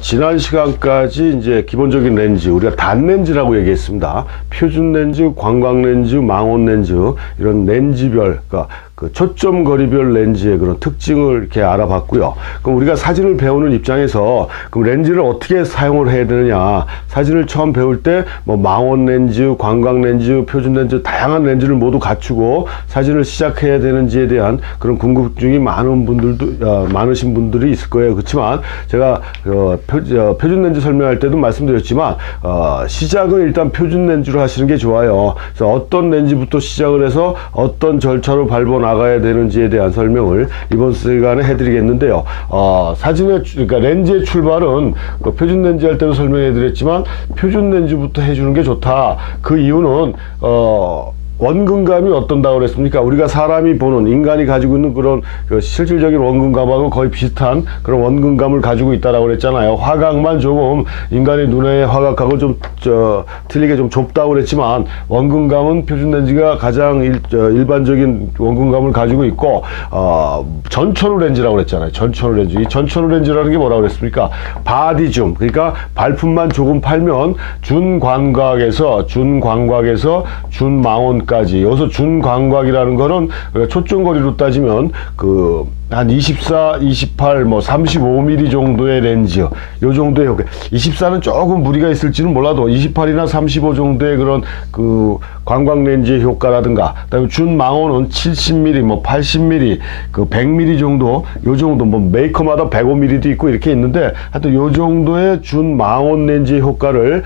지난 시간까지 이제 기본적인 렌즈, 우리가 단렌즈라고 얘기했습니다. 표준 렌즈, 관광 렌즈, 망원 렌즈, 이런 렌즈별, 그러니까 그 초점 거리별 렌즈의 그런 특징을 이렇게 알아봤고요. 그럼 우리가 사진을 배우는 입장에서 그럼 렌즈를 어떻게 사용을 해야 되느냐? 사진을 처음 배울 때 뭐 망원 렌즈, 관광 렌즈, 표준 렌즈, 다양한 렌즈를 모두 갖추고 사진을 시작해야 되는지에 대한 그런 궁금증이 많으신 분들이 있을 거예요. 그렇지만 제가 표준 렌즈 설명할 때도 말씀드렸지만 시작은 일단 표준 렌즈로 하시는 게 좋아요. 그래서 어떤 렌즈부터 시작을 해서 어떤 절차로 밟아 나가야 되는지에 대한 설명을 이번 시간에 해드리겠는데요. 그러니까 렌즈의 출발은 표준 렌즈 할 때도 설명해 드렸지만 표준 렌즈부터 해주는 게 좋다. 그 이유는 원근감이 어떤다고 그랬습니까? 우리가 사람이 보는, 인간이 가지고 있는 그런 실질적인 원근감하고 거의 비슷한 그런 원근감을 가지고 있다라고 그랬잖아요. 화각만 조금 인간의 눈의 화각하고 좀 틀리게 좀 좁다고 그랬지만 원근감은 표준 렌즈가 가장 일반적인 원근감을 가지고 있고 전천후 렌즈라고 그랬잖아요. 전천후 렌즈. 이 전천후 렌즈라는 게 뭐라고 그랬습니까? 바디줌, 그러니까 발품만 조금 팔면 준광각에서 준망원까지, 여기서 준광각이라는 거는 초점거리로 따지면 한 24, 28, 35mm 정도의 렌즈, 요 정도의 효과. 24는 조금 무리가 있을지는 몰라도 28이나 35 정도의 그런 관광 렌즈의 효과라든가, 그다음에 준망원은 70mm, 80mm, 100mm 정도, 요 정도, 메이커마다 105mm도 있고 이렇게 있는데, 하여튼 요 정도의 준망원 렌즈의 효과를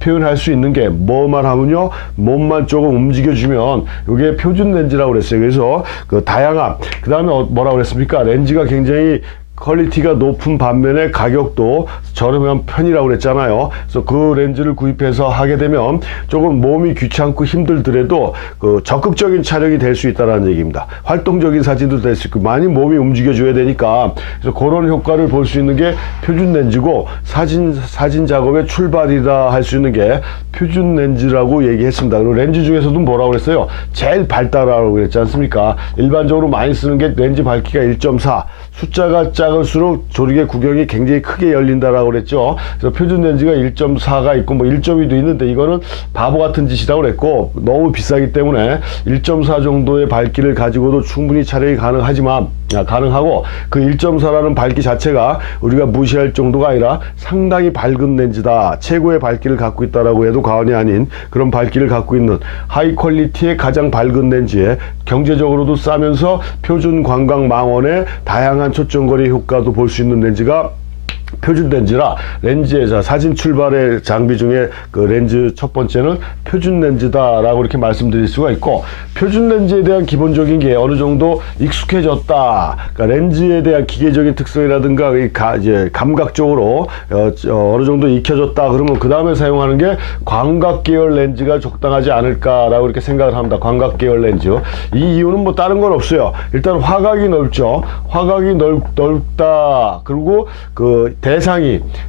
표현할 수 있는 게 뭐만 하면요, 몸만 조금 움직여주면 이게 표준 렌즈라고 그랬어요. 그래서 다양한, 그 다음에 뭐라고 그랬습니까? 렌즈가 굉장히 퀄리티가 높은 반면에 가격도 저렴한 편이라고 그랬잖아요. 그래서 그 렌즈를 구입해서 하게 되면 조금 몸이 귀찮고 힘들더라도 적극적인 촬영이 될 수 있다는 얘기입니다. 활동적인 사진도 될 수 있고 많이 몸이 움직여줘야 되니까, 그래서 그런 효과를 볼 수 있는 게 표준 렌즈고, 사진 작업의 출발이라 할 수 있는 게 표준 렌즈라고 얘기했습니다. 그리고 렌즈 중에서도 뭐라고 그랬어요? 제일 밝다라고 그랬지 않습니까? 일반적으로 많이 쓰는 게 렌즈 밝기가 1.4, 숫자가 작을수록 조리개 구경이 굉장히 크게 열린다라고 그랬죠. 그래서 표준 렌즈가 1.4가 있고 1.2도 있는데, 이거는 바보 같은 짓이라고 그랬고, 너무 비싸기 때문에 1.4 정도의 밝기를 가지고도 충분히 촬영이 가능하고, 그 1.4라는 밝기 자체가 우리가 무시할 정도가 아니라 상당히 밝은 렌즈다, 최고의 밝기를 갖고 있다라고 해도 과언이 아닌 그런 밝기를 갖고 있는 하이 퀄리티의 가장 밝은 렌즈에 경제적으로도 싸면서 표준 관광 망원의 다양한 초점거리 효과도 볼 수 있는 렌즈가 표준 렌즈라, 렌즈의 사진 출발의 장비 중에 렌즈 첫 번째는 표준 렌즈다라고 이렇게 말씀드릴 수가 있고, 표준 렌즈에 대한 기본적인 게 어느 정도 익숙해졌다, 그러니까 렌즈에 대한 기계적인 특성이라든가 이제 감각적으로 어느 정도 익혀졌다, 그러면 그 다음에 사용하는 게 광각 계열 렌즈가 적당하지 않을까라고 이렇게 생각을 합니다. 광각 계열 렌즈. 이 이유는 다른 건 없어요. 일단 화각이 넓죠. 화각이 넓다. 그리고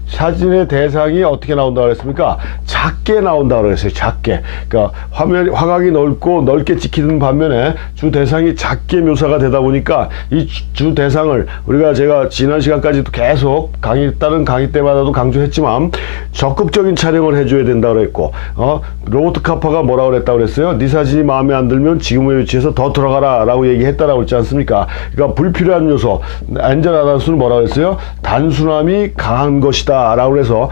사진의 대상이 어떻게 나온다고 그랬습니까? 작게 나온다고 그랬어요. 작게. 그러니까 화각이 넓게 찍히는 반면에 주 대상이 작게 묘사가 되다 보니까 이 주 대상을 제가 지난 시간까지도 계속 다른 강의 때마다도 강조했지만 적극적인 촬영을 해줘야 된다고 그랬고, 로버트 카파가 뭐라고 그랬다고 그랬어요? 네 사진이 마음에 안 들면 지금의 위치에서 더 들어가라 라고 얘기했다라고 했지 않습니까? 그러니까 불필요한 요소, 앤젤 아담스는 뭐라고 그랬어요? 단순함이 강한 것이다 라고 해서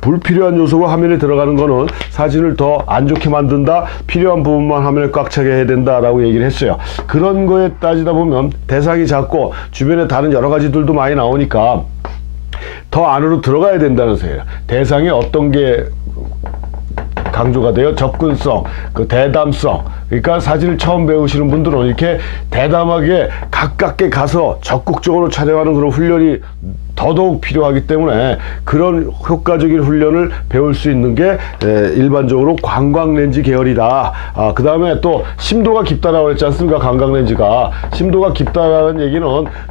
불필요한 요소가 화면에 들어가는 거는 사진을 더 안 좋게 만든다, 필요한 부분만 화면에 꽉 차게 해야 된다 라고 얘기를 했어요. 그런 거에 따지다 보면 대상이 작고 주변에 다른 여러 가지들도 많이 나오니까 더 안으로 들어가야 된다는 소리예요. 대상에 어떤 게 강조가 돼요? 접근성, 대담성. 그러니까 사진을 처음 배우시는 분들은 이렇게 대담하게 가깝게 가서 적극적으로 촬영하는 그런 훈련이 더더욱 필요하기 때문에 그런 효과적인 훈련을 배울 수 있는 게 일반적으로 관광 렌즈 계열이다. 그 다음에 또 심도가 깊다라고 했지 않습니까? 관광 렌즈가 심도가 깊다라는 얘기는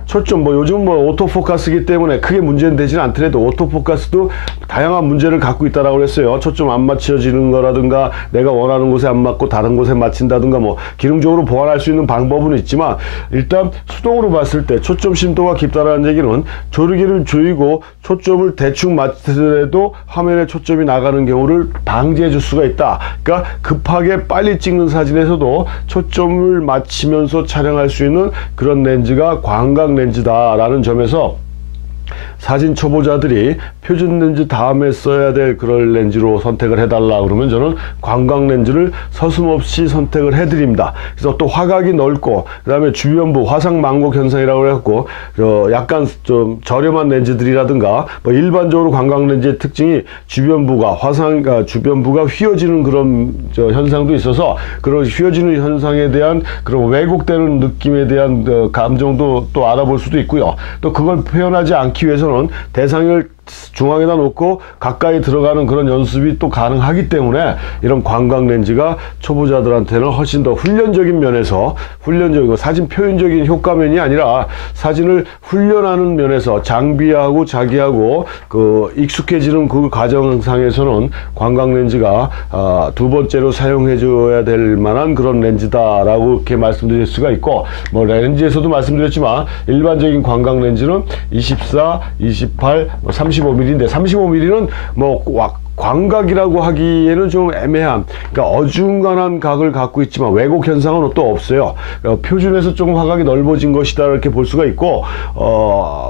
초점, 요즘 오토포커스이기 때문에 크게 문제는 되지는 않더라도 오토포커스도 다양한 문제를 갖고 있다라고 그랬어요. 초점 안 맞춰지는 거라든가, 내가 원하는 곳에 안 맞고 다른 곳에 맞춘다든가, 기능적으로 보완할 수 있는 방법은 있지만, 일단 수동으로 봤을 때 초점 심도가 깊다라는 얘기는 조르기를 소리를 줄이고 초점을 대충 맞추더라도 화면에 초점이 나가는 경우를 방지해 줄 수가 있다. 그러니까 급하게 빨리 찍는 사진에서도 초점을 맞추면서 촬영할 수 있는 그런 렌즈가 광각 렌즈다라는 점에서 사진 초보자들이 표준 렌즈 다음에 써야 될 그런 렌즈로 선택을 해달라 그러면 저는 광각 렌즈를 서슴없이 선택을 해드립니다. 그래서 또 화각이 넓고 그 다음에 주변부 화상 망곡 현상이라고 해갖고 약간 좀 저렴한 렌즈들이라든가 뭐 일반적으로 광각 렌즈의 특징이 주변부가 주변부가 휘어지는 그런 현상도 있어서 그런 휘어지는 현상에 대한 그런 왜곡되는 느낌에 대한 감정도 또 알아볼 수도 있고요. 또 그걸 표현하지 않기 위해서는 대상을 중앙에다 놓고 가까이 들어가는 그런 연습이 또 가능하기 때문에 이런 광각 렌즈가 초보자들한테는 훨씬 더 훈련적인 면에서 훈련적이고 사진 표현적인 효과면이 아니라 사진을 훈련하는 면에서 장비하고 자기하고 그 익숙해지는 그 과정상에서는 광각 렌즈가 두 번째로 사용해 줘야 될 만한 그런 렌즈다라고 이렇게 말씀드릴 수가 있고, 뭐 렌즈에서도 말씀드렸지만 일반적인 광각 렌즈는 24, 28, 35mm인데 35mm는 뭐 광각이라고 하기에는 좀 애매한, 그러니까 어중간한 각을 갖고 있지만 왜곡 현상은 또 없어요. 표준에서 조금 화각이 넓어진 것이다 이렇게 볼 수가 있고,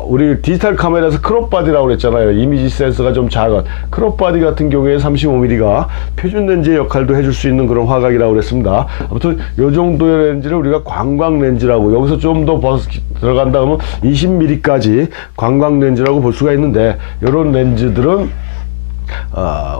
우리 디지털 카메라에서 크롭바디라고 그랬잖아요. 이미지 센서가 좀 작은 크롭바디 같은 경우에 35mm가 표준 렌즈의 역할도 해줄 수 있는 그런 화각이라고 그랬습니다. 아무튼 이 정도의 렌즈를 우리가 광각 렌즈라고, 여기서 좀 더 들어간다 하면 20mm까지 광각 렌즈라고 볼 수가 있는데, 이런 렌즈들은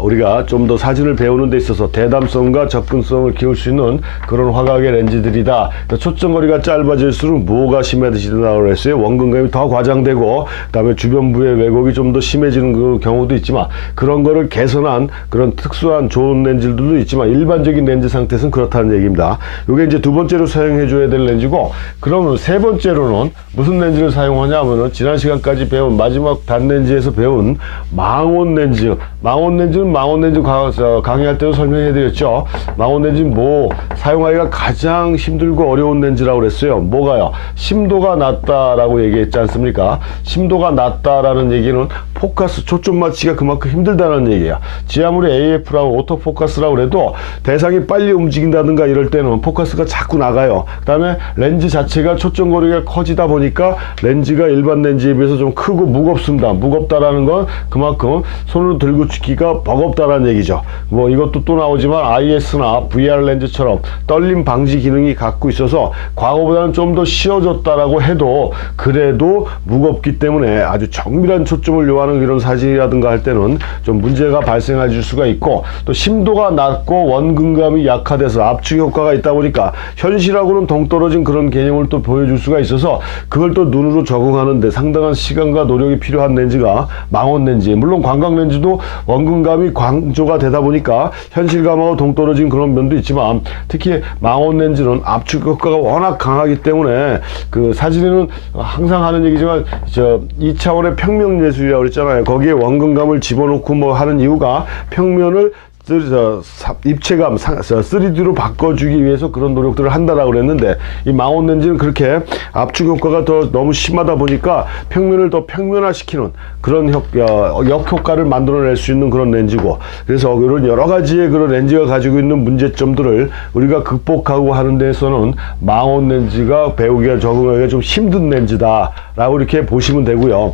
우리가 좀 더 사진을 배우는 데 있어서 대담성과 접근성을 키울 수 있는 그런 화각의 렌즈들이다. 그러니까 초점거리가 짧아질수록 뭐가 심해지다고 그랬어요. 원근감이 더 과장되고 그 다음에 주변부의 왜곡이 좀 더 심해지는 그 경우도 있지만, 그런 거를 개선한 그런 특수한 좋은 렌즈들도 있지만 일반적인 렌즈 상태에서는 그렇다는 얘기입니다. 이게 이제 두 번째로 사용해 줘야 될 렌즈고, 그러면 세 번째로는 무슨 렌즈를 사용하냐 하면은 지난 시간까지 배운 마지막 단렌즈에서 배운 망원 렌즈. 망원 렌즈는 망원 렌즈 강의할 때도 설명해 드렸죠. 망원 렌즈는 뭐 사용하기가 가장 힘들고 어려운 렌즈라고 그랬어요. 뭐가요? 심도가 낮다라고 얘기했지 않습니까? 심도가 낮다라는 얘기는 포커스, 초점 맞추기가 그만큼 힘들다는 얘기야. 아무리 AF라고 오토포커스라고 그래도 대상이 빨리 움직인다든가 이럴 때는 포커스가 자꾸 나가요. 그 다음에 렌즈 자체가 초점거리가 커지다 보니까 렌즈가 일반 렌즈에 비해서 좀 크고 무겁습니다. 무겁다라는 건 그만큼 손으로 들고 치기가 버겁다라는 얘기죠. 뭐 이것도 또 나오지만 IS나 VR 렌즈처럼 떨림 방지 기능이 갖고 있어서 과거보다는 좀 더 쉬워졌다라고 해도 그래도 무겁기 때문에 아주 정밀한 초점을 요하는 이런 사진이라든가 할 때는 좀 문제가 발생할 수가 있고, 또 심도가 낮고 원근감이 약화돼서 압축 효과가 있다 보니까 현실하고는 동떨어진 그런 개념을 또 보여줄 수가 있어서 그걸 또 눈으로 적응하는데 상당한 시간과 노력이 필요한 렌즈가 망원 렌즈. 물론 광각 렌즈도 원근감이 강조가 되다 보니까 현실감하고 동떨어진 그런 면도 있지만, 특히 망원 렌즈는 압축 효과가 워낙 강하기 때문에 그 사진에는 항상 하는 얘기지만 2차원의 평면 예술이라고 그랬잖아요. 거기에 원근감을 집어넣고 뭐 하는 이유가 평면을 입체감 3D로 바꿔주기 위해서 그런 노력들을 한다라고 그랬는데, 이 망원 렌즈는 그렇게 압축 효과가 더 너무 심하다 보니까 평면을 더 평면화시키는 그런 역효과를 만들어낼 수 있는 그런 렌즈고, 그래서 이런 여러 가지의 그런 렌즈가 가지고 있는 문제점들을 우리가 극복하고 하는 데서는 망원 렌즈가 배우기가 적응하기가 좀 힘든 렌즈다라고 이렇게 보시면 되고요.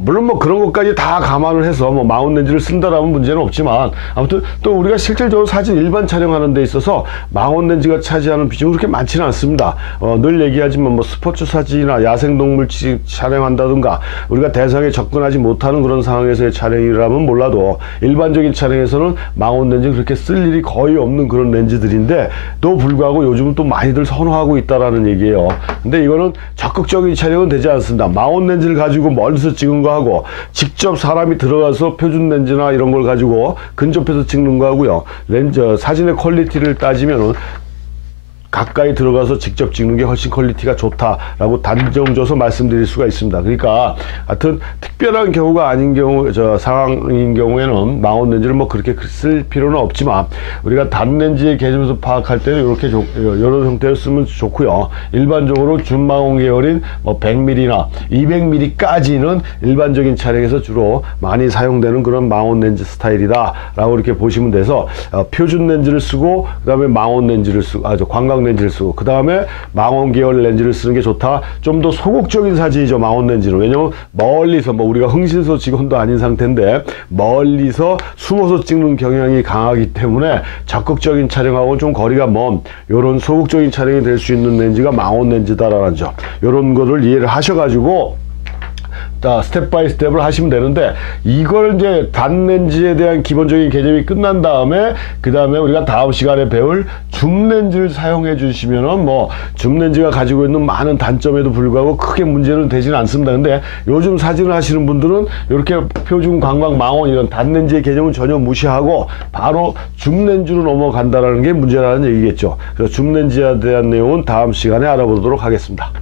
물론 뭐 그런 것까지 다 감안을 해서 뭐 망원 렌즈를 쓴다라면 문제는 없지만, 아무튼 또 우리가 실질적으로 사진 일반 촬영하는 데 있어서 망원 렌즈가 차지하는 비중이 그렇게 많지는 않습니다. 늘 얘기하지만 뭐 스포츠 사진이나 야생동물 촬영한다든가 우리가 대상에 접근하지 못하는 그런 상황에서의 촬영이라면 몰라도 일반적인 촬영에서는 망원 렌즈 그렇게 쓸 일이 거의 없는 그런 렌즈들인데, 또 불구하고 요즘은 또 많이들 선호하고 있다라는 얘기예요. 근데 이거는 적극적인 촬영은 되지 않습니다. 망원 렌즈를 가지고 멀리서 찍은 거 하고 직접 사람이 들어가서 표준 렌즈나 이런 걸 가지고 근접해서 찍는 거 하고요. 렌즈 사진의 퀄리티를 따지면은 가까이 들어가서 직접 찍는 게 훨씬 퀄리티가 좋다라고 단정져서 말씀드릴 수가 있습니다. 그러니까 하여튼 특별한 경우가 아닌 경우, 상황인 경우에는 망원 렌즈를 뭐 그렇게 쓸 필요는 없지만, 우리가 단렌즈의 개념에서 파악할 때는 이렇게 이런 형태로 쓰면 좋고요. 일반적으로 준망원 계열인 뭐 100mm나 200mm까지는 일반적인 차량에서 주로 많이 사용되는 그런 망원 렌즈 스타일이다 라고 이렇게 보시면 돼서, 표준 렌즈를 쓰고 그 다음에 망원 렌즈를 쓰고, 광각 렌즈를 쓰고 그 다음에 망원 계열 렌즈를 쓰는 게 좋다. 좀 더 소극적인 사진이죠, 망원 렌즈는. 왜냐면 멀리서, 뭐 우리가 흥신소 직원도 아닌 상태인데 멀리서 숨어서 찍는 경향이 강하기 때문에 적극적인 촬영하고 좀 거리가 먼 이런 소극적인 촬영이 될 수 있는 렌즈가 망원 렌즈다라는 점, 이런 거를 이해를 하셔가지고 스텝 바이 스텝을 하시면 되는데, 이걸 이제 단렌즈에 대한 기본적인 개념이 끝난 다음에 그 다음에 우리가 다음 시간에 배울 줌렌즈를 사용해 주시면은 뭐 줌렌즈가 가지고 있는 많은 단점에도 불구하고 크게 문제는 되지는 않습니다. 근데 요즘 사진을 하시는 분들은 이렇게 표준 광각 망원 이런 단렌즈의 개념은 전혀 무시하고 바로 줌렌즈로 넘어간다라는 게 문제라는 얘기겠죠. 그래서 줌렌즈에 대한 내용은 다음 시간에 알아보도록 하겠습니다.